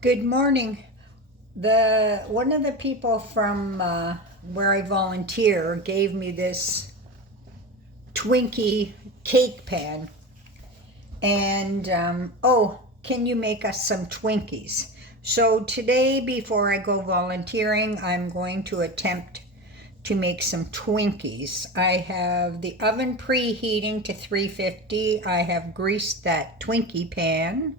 Good morning. One of the people from where I volunteer gave me this Twinkie cake pan, and oh, can you make us some Twinkies? So today, before I go volunteering, I'm going to attempt to make some Twinkies. I have the oven preheating to 350. I have greased that Twinkie pan.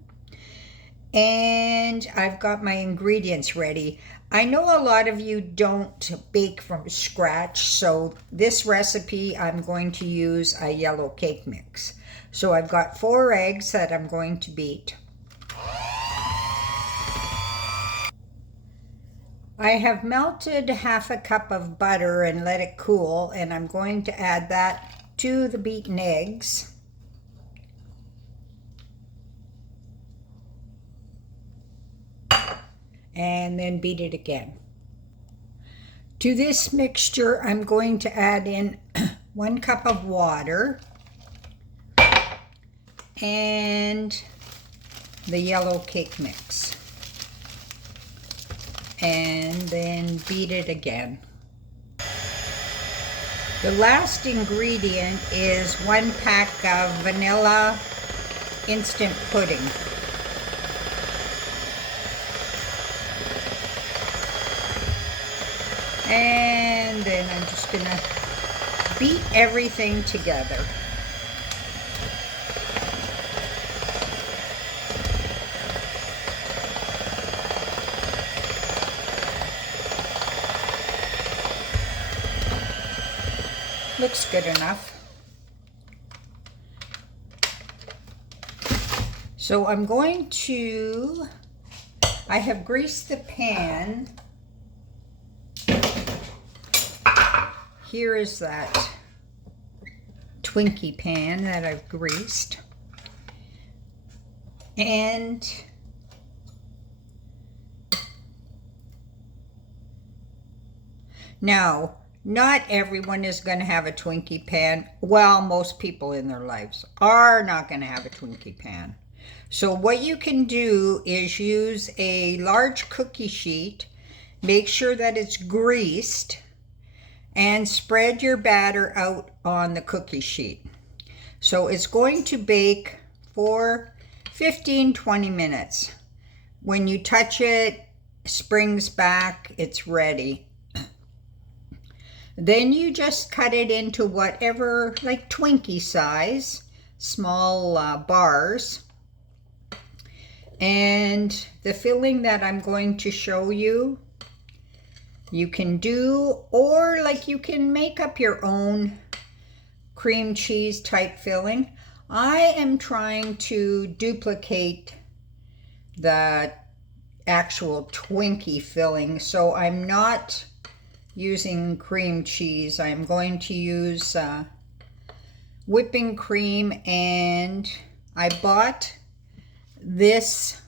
And I've got my ingredients ready. I know a lot of you don't bake from scratch, so this recipe I'm going to use a yellow cake mix. So I've got 4 eggs that I'm going to beat. I have melted half a cup of butter and let it cool, and I'm going to add that to the beaten eggs. And then beat it again. To this mixture, I'm going to add in 1 cup of water and the yellow cake mix. And then beat it again. The last ingredient is 1 pack of vanilla instant pudding. And then I'm just going to beat everything together. Looks good enough. So I'm going to, I have greased the pan. Here is that Twinkie pan that I've greased. And now, not everyone is going to have a Twinkie pan. Well, most people in their lives are not going to have a Twinkie pan. So what you can do is use a large cookie sheet, make sure that it's greased, and spread your batter out on the cookie sheet. So it's going to bake for 15-20 minutes. When you touch it, springs back, it's ready. Then you just cut it into whatever, like Twinkie size, small bars. And the filling that I'm going to show you, you can do, or like you can make up your own cream cheese type filling. I am trying to duplicate the actual Twinkie filling, so I'm not using cream cheese. I'm going to use whipping cream, and I bought this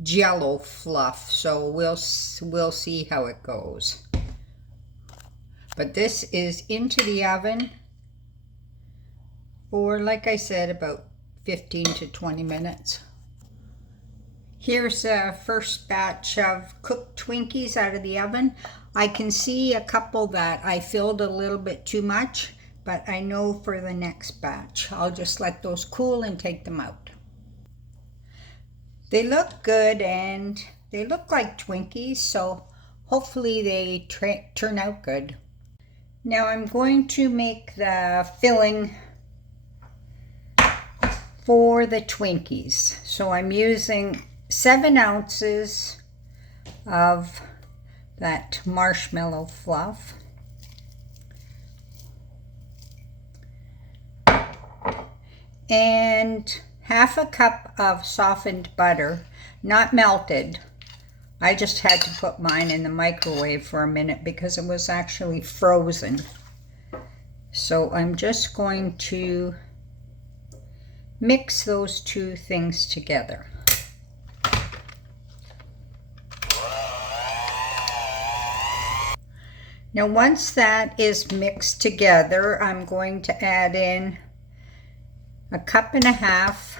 Jello fluff, so we'll see how it goes. But this is into the oven for, like I said, about 15 to 20 minutes. Here's a first batch of cooked Twinkies out of the oven. I can see a couple that I filled a little bit too much, but I know for the next batch I'll just let those cool and take them out. They look good and they look like Twinkies, so hopefully they turn out good. Now I'm going to make the filling for the Twinkies. So I'm using 7 ounces of that marshmallow fluff. And half a cup of softened butter, not melted. I just had to put mine in the microwave for a minute because it was actually frozen. So I'm just going to mix those two things together. Now once that is mixed together, I'm going to add in 1.5 cups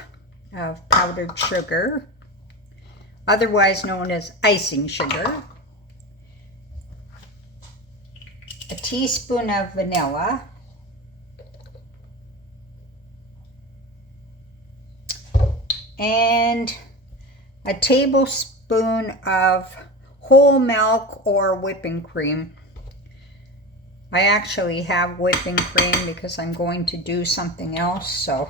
of powdered sugar, otherwise known as icing sugar, a teaspoon of vanilla, and a tablespoon of whole milk or whipping cream. I actually have whipping cream because I'm going to do something else, so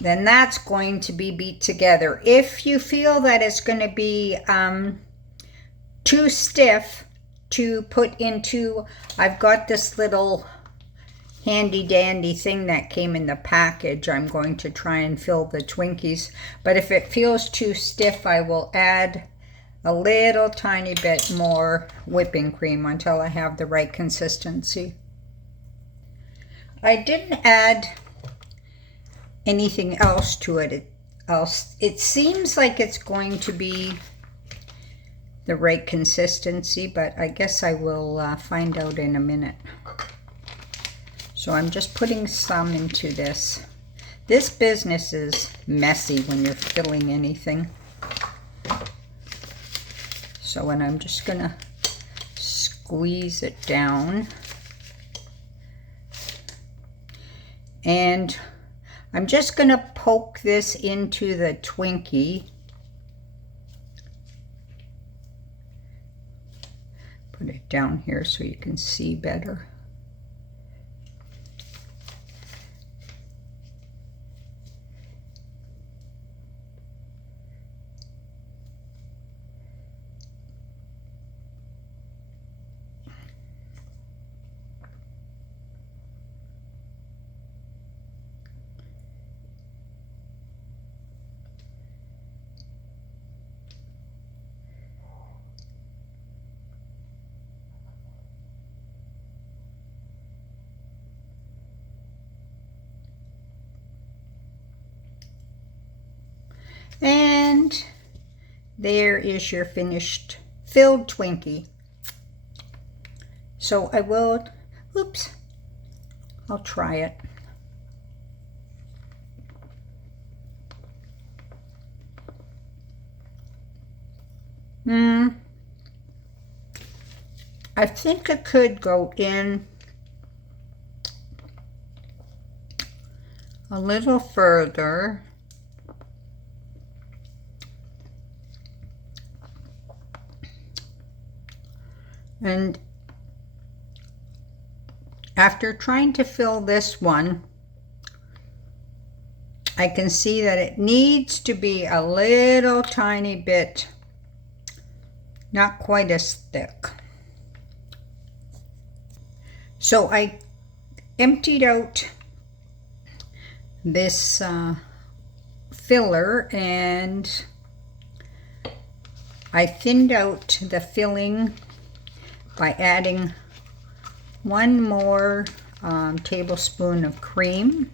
then that's going to be beat together. If you feel that it's going to be too stiff to put into, I've got this little handy dandy thing that came in the package. I'm going to try and fill the Twinkies, but if it feels too stiff, I will add a little tiny bit more whipping cream until I have the right consistency. I didn't add anything else to it. It seems like it's going to be the right consistency, but I guess I will find out in a minute. So I'm just putting some into this. This business is messy when you're filling anything. So and I'm just gonna squeeze it down. And I'm just gonna poke this into the Twinkie. Put it down here so you can see better. And there is your finished filled Twinkie. So I will, I'll try it. I think it could go in a little further. And after trying to fill this one, I can see that it needs to be a little tiny bit, not quite as thick. So I emptied out this filler and I thinned out the filling by adding one more tablespoon of cream,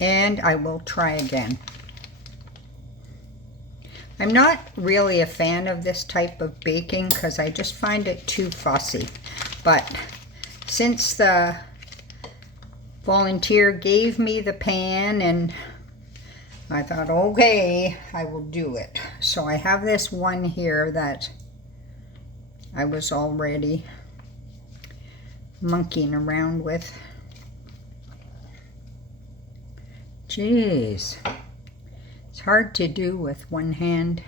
and I will try again. I'm not really a fan of this type of baking because I just find it too fussy, but since the volunteer gave me the pan and I thought, okay, I will do it. So I have this one here that I was already monkeying around with. Jeez, it's hard to do with one hand.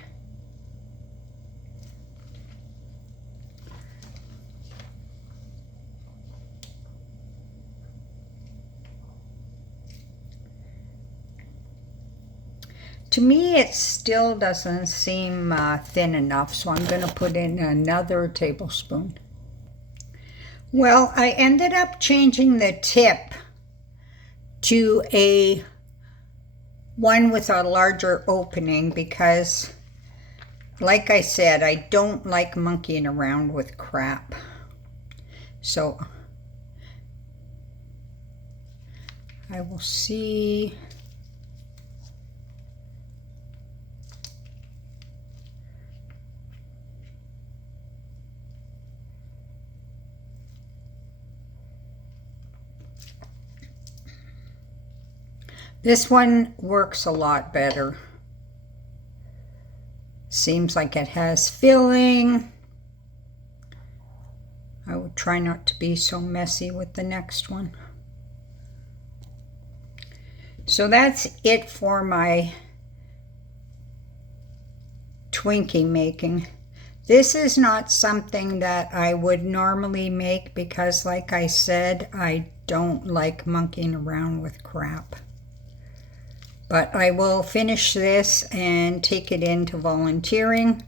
To me, it still doesn't seem thin enough, so I'm going to put in another tablespoon. Well, I ended up changing the tip to a one with a larger opening because, like I said, I don't like monkeying around with crap. So I will see. This one works a lot better. Seems like it has filling. I will try not to be so messy with the next one. So that's it for my Twinkie making. This is not something that I would normally make because, like I said, I don't like monkeying around with crap. But I will finish this and take it into volunteering.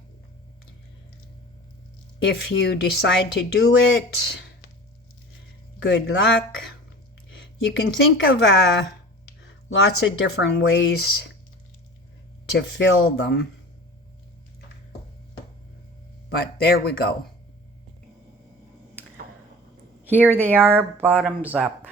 If you decide to do it, good luck. You can think of lots of different ways to fill them. But there we go. Here they are, bottoms up.